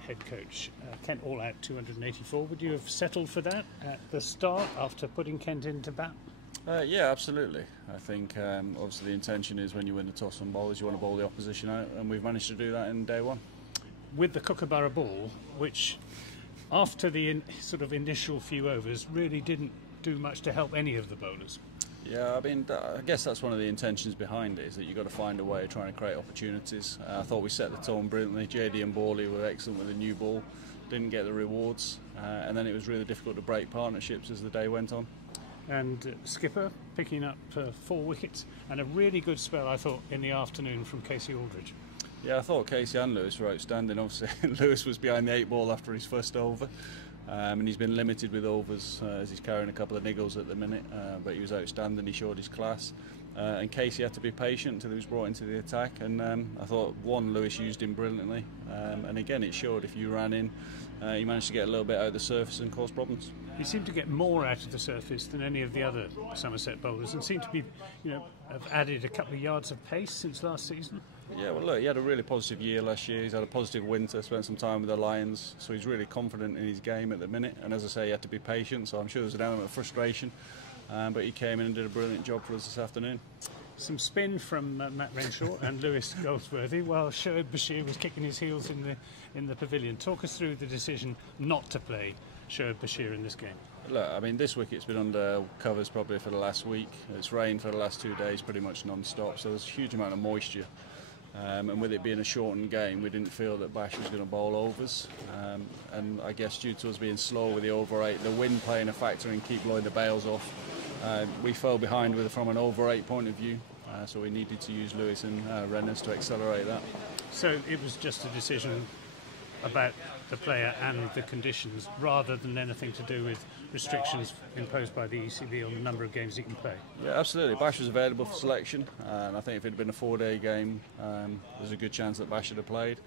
Head coach, Kent all out 284. Would you have settled for that at the start after putting Kent into bat? Yeah, absolutely. I think obviously the intention is when you win the toss and bowl is you want to bowl the opposition out, and we've managed to do that in day one. With the Kookaburra ball, which after the sort of initial few overs really didn't do much to help any of the bowlers. Yeah, I mean, I guess that's one of the intentions behind it, is that you've got to find a way of trying to create opportunities. I thought we set the tone brilliantly. JD and Borley were excellent with the new ball, didn't get the rewards, and then it was really difficult to break partnerships as the day went on. And Skipper picking up 4 wickets, and a really good spell, I thought, in the afternoon from Casey Aldridge. Yeah, I thought Casey and Lewis were outstanding. Obviously, Lewis was behind the 8 ball after his first over. And he's been limited with overs as he's carrying a couple of niggles at the minute, but he was outstanding. He showed his class, and Casey had to be patient until he was brought into the attack, and I thought Lewis used him brilliantly, and again it showed if you ran in, you managed to get a little bit out of the surface and cause problems. He seemed to get more out of the surface than any of the other Somerset bowlers, and seemed to be, have added a couple of yards of pace since last season. Yeah, well look, he had a really positive year last year. He's had a positive winter, spent some time with the Lions, so he's really confident in his game at the minute, and as I say, he had to be patient, so I'm sure there's an element of frustration, but he came in and did a brilliant job for us this afternoon. Some spin from Matt Renshaw and Lewis Goldsworthy while Shoaib Bashir was kicking his heels in the pavilion. Talk us through the decision not to play Shoaib Bashir in this game. Look, I mean, this wicket's been under covers probably for the last week. It's rained for the last 2 days pretty much non-stop, so there's a huge amount of moisture. And with it being a shortened game, we didn't feel that Bash was going to bowl overs. And I guess due to us being slow with the over 8, the wind playing a factor in keep blowing the bails off, we fell behind from an over 8 point of view. So we needed to use Lewis and Reynolds to accelerate that. So it was just a decision about the player and the conditions rather than anything to do with restrictions imposed by the ECB on the number of games he can play? Yeah, absolutely. Bash was available for selection, and I think if it had been a 4-day game, there's a good chance that Bash should have played.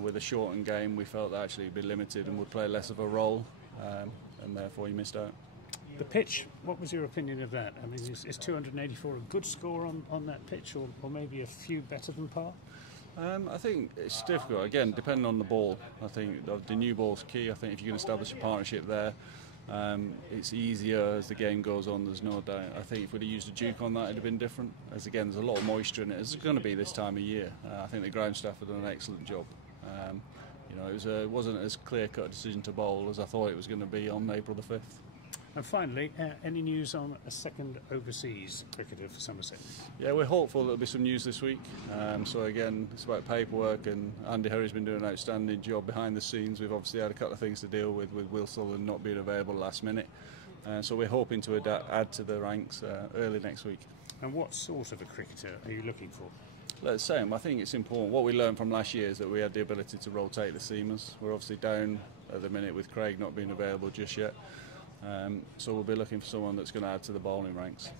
With a shortened game, we felt that actually he'd be limited and would play less of a role, and therefore he missed out. The pitch, what was your opinion of that? I mean, is 284 a good score on that pitch, or maybe a few better than par? I think it's difficult, again, depending on the ball. I think the new ball's key. I think if you can establish a partnership there, it's easier as the game goes on, there's no doubt. I think if we'd have used a Duke on that, it'd have been different. As again, there's a lot of moisture in it. It's going to be this time of year. I think the ground staff have done an excellent job. It wasn't as clear-cut a decision to bowl as I thought it was going to be on April the 5th. And finally, any news on a second overseas cricketer for Somerset? Yeah, we're hopeful there'll be some news this week. So again, it's about paperwork, and Andy Hurry's been doing an outstanding job behind the scenes. We've obviously had a couple of things to deal with Will Sullivan not being available last minute. So we're hoping to add to the ranks early next week. And what sort of a cricketer are you looking for? Let's say, I think it's important. What we learned from last year is that we had the ability to rotate the seamers. We're obviously down at the minute with Craig not being available just yet. So we'll be looking for someone that's going to add to the bowling ranks.